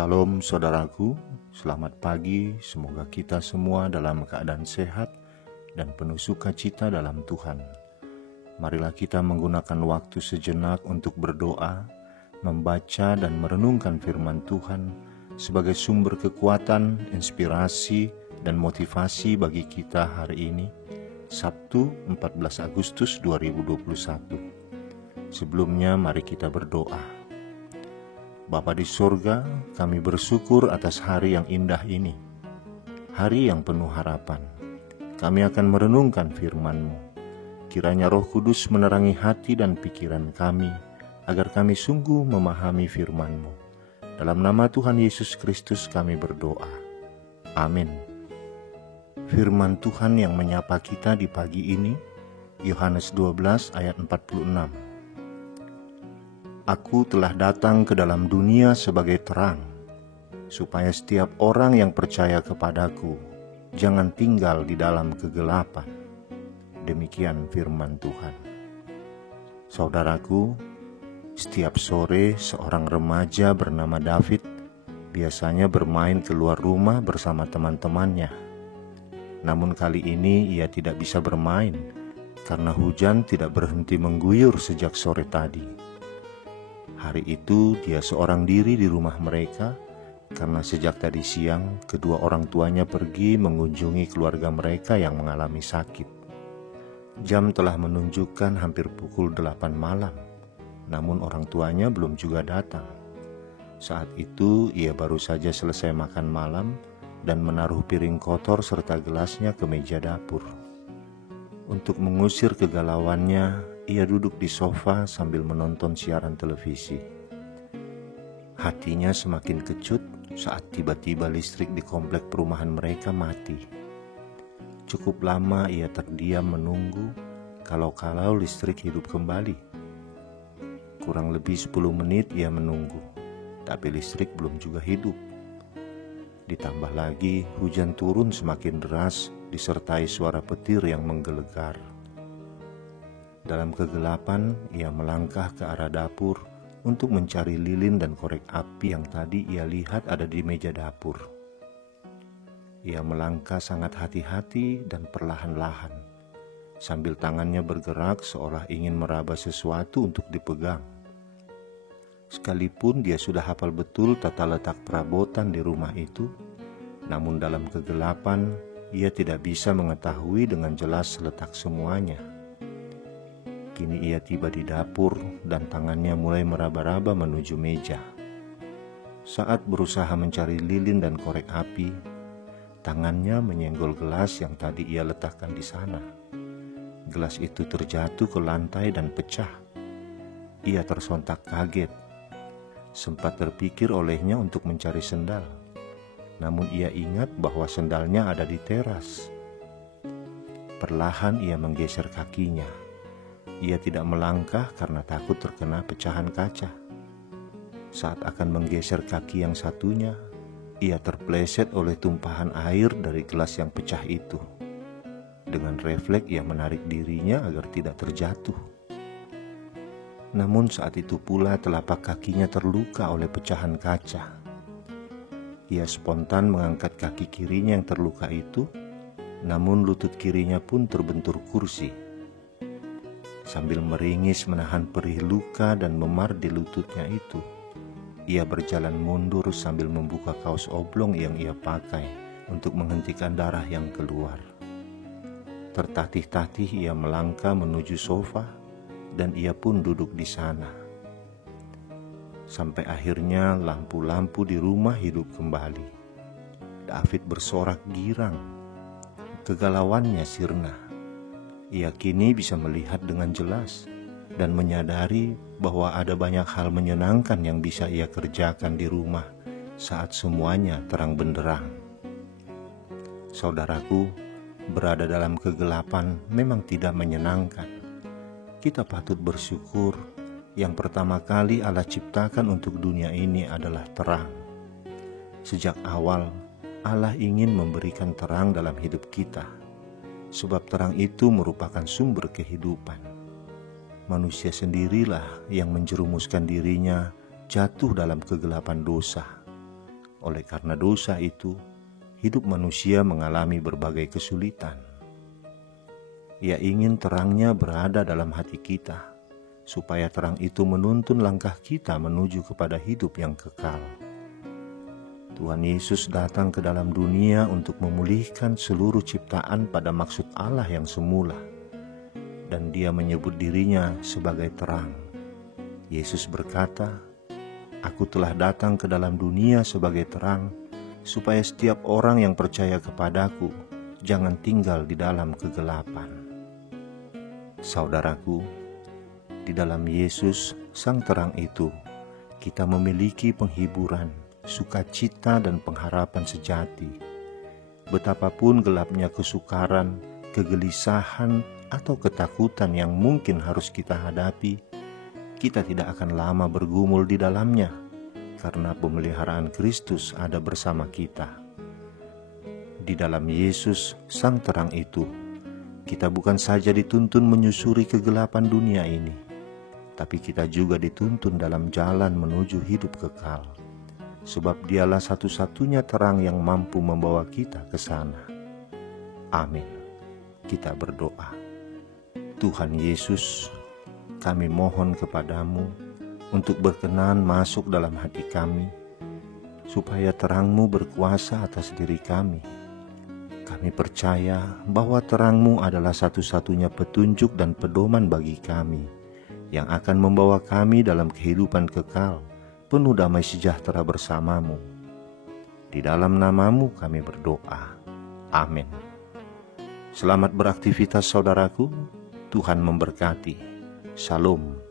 Salam saudaraku, selamat pagi. Semoga kita semua dalam keadaan sehat dan penuh sukacita dalam Tuhan. Marilah kita menggunakan waktu sejenak untuk berdoa, membaca dan merenungkan firman Tuhan sebagai sumber kekuatan, inspirasi, dan motivasi bagi kita hari ini, Sabtu 14 Agustus 2021. Sebelumnya mari kita berdoa. Bapa di surga, kami bersyukur atas hari yang indah ini, hari yang penuh harapan. Kami akan merenungkan firman-Mu. Kiranya Roh Kudus menerangi hati dan pikiran kami, agar kami sungguh memahami firman-Mu. Dalam nama Tuhan Yesus Kristus kami berdoa. Amin. Firman Tuhan yang menyapa kita di pagi ini, Yohanes 12 ayat 46. Aku telah datang ke dalam dunia sebagai terang, supaya setiap orang yang percaya kepadaku jangan tinggal di dalam kegelapan. Demikian firman Tuhan. Saudaraku, setiap sore seorang remaja bernama David biasanya bermain keluar rumah bersama teman-temannya. Namun kali ini ia tidak bisa bermain karena hujan tidak berhenti mengguyur sejak sore tadi. Hari itu dia seorang diri di rumah mereka karena sejak tadi siang kedua orang tuanya pergi mengunjungi keluarga mereka yang mengalami sakit. Jam telah menunjukkan hampir pukul 8 malam, namun orang tuanya belum juga datang. Saat itu ia baru saja selesai makan malam dan menaruh piring kotor serta gelasnya ke meja dapur. Untuk mengusir kegalauannya, ia duduk di sofa sambil menonton siaran televisi. Hatinya semakin kecut saat tiba-tiba listrik di komplek perumahan mereka mati. Cukup lama ia terdiam menunggu kalau listrik hidup kembali. Kurang lebih 10 menit ia menunggu, tapi listrik belum juga hidup. Ditambah lagi hujan turun semakin deras disertai suara petir yang menggelegar. Dalam kegelapan, ia melangkah ke arah dapur untuk mencari lilin dan korek api yang tadi ia lihat ada di meja dapur. Ia melangkah sangat hati-hati dan perlahan-lahan, sambil tangannya bergerak seolah ingin meraba sesuatu untuk dipegang. Sekalipun dia sudah hafal betul tata letak perabotan di rumah itu, namun dalam kegelapan, ia tidak bisa mengetahui dengan jelas letak semuanya. Kini ia tiba di dapur dan tangannya mulai meraba-raba menuju meja. Saat berusaha mencari lilin dan korek api, tangannya menyenggol gelas yang tadi ia letakkan di sana. Gelas itu terjatuh ke lantai dan pecah. Ia tersontak kaget. Sempat terpikir olehnya untuk mencari sendal. Namun ia ingat bahwa sendalnya ada di teras. Perlahan ia menggeser kakinya. Ia tidak melangkah karena takut terkena pecahan kaca. Saat akan menggeser kaki yang satunya, ia terpleset oleh tumpahan air dari gelas yang pecah itu. Dengan refleks ia menarik dirinya agar tidak terjatuh. Namun saat itu pula telapak kakinya terluka oleh pecahan kaca. Ia spontan mengangkat kaki kirinya yang terluka itu, namun lutut kirinya pun terbentur kursi. Sambil meringis menahan perih luka dan memar di lututnya itu, ia berjalan mundur sambil membuka kaos oblong yang ia pakai untuk menghentikan darah yang keluar. Tertatih-tatih ia melangkah menuju sofa dan ia pun duduk di sana. Sampai akhirnya lampu-lampu di rumah hidup kembali. David bersorak girang. Kegalauannya sirna. Ia kini bisa melihat dengan jelas dan menyadari bahwa ada banyak hal menyenangkan yang bisa ia kerjakan di rumah saat semuanya terang benderang. Saudaraku, berada dalam kegelapan memang tidak menyenangkan. Kita patut bersyukur yang pertama kali Allah ciptakan untuk dunia ini adalah terang. Sejak awal, Allah ingin memberikan terang dalam hidup kita. Sebab terang itu merupakan sumber kehidupan. Manusia sendirilah yang menjerumuskan dirinya jatuh dalam kegelapan dosa. Oleh karena dosa itu, hidup manusia mengalami berbagai kesulitan. Ia ingin terangnya berada dalam hati kita, supaya terang itu menuntun langkah kita menuju kepada hidup yang kekal. Tuhan Yesus datang ke dalam dunia untuk memulihkan seluruh ciptaan pada maksud Allah yang semula, dan Dia menyebut dirinya sebagai terang. Yesus berkata, "Aku telah datang ke dalam dunia sebagai terang, supaya setiap orang yang percaya kepadaku jangan tinggal di dalam kegelapan." Saudaraku, di dalam Yesus, Sang Terang itu, kita memiliki penghiburan, sukacita dan pengharapan sejati. Betapapun gelapnya kesukaran, kegelisahan, atau ketakutan yang mungkin harus kita hadapi, kita tidak akan lama bergumul di dalamnya, karena pemeliharaan Kristus ada bersama kita. Di dalam Yesus, Sang Terang itu, kita bukan saja dituntun menyusuri kegelapan dunia ini, tapi kita juga dituntun dalam jalan menuju hidup kekal. Sebab Dialah satu-satunya terang yang mampu membawa kita ke sana. Amin. Kita berdoa. Tuhan Yesus, kami mohon kepadamu untuk berkenan masuk dalam hati kami, supaya terang-Mu berkuasa atas diri kami. Kami percaya bahwa terang-Mu adalah satu-satunya petunjuk dan pedoman bagi kami, yang akan membawa kami dalam kehidupan kekal, penuh damai sejahtera bersama-Mu. Di dalam nama-Mu kami berdoa. Amin. Selamat beraktivitas saudaraku. Tuhan memberkati. Shalom.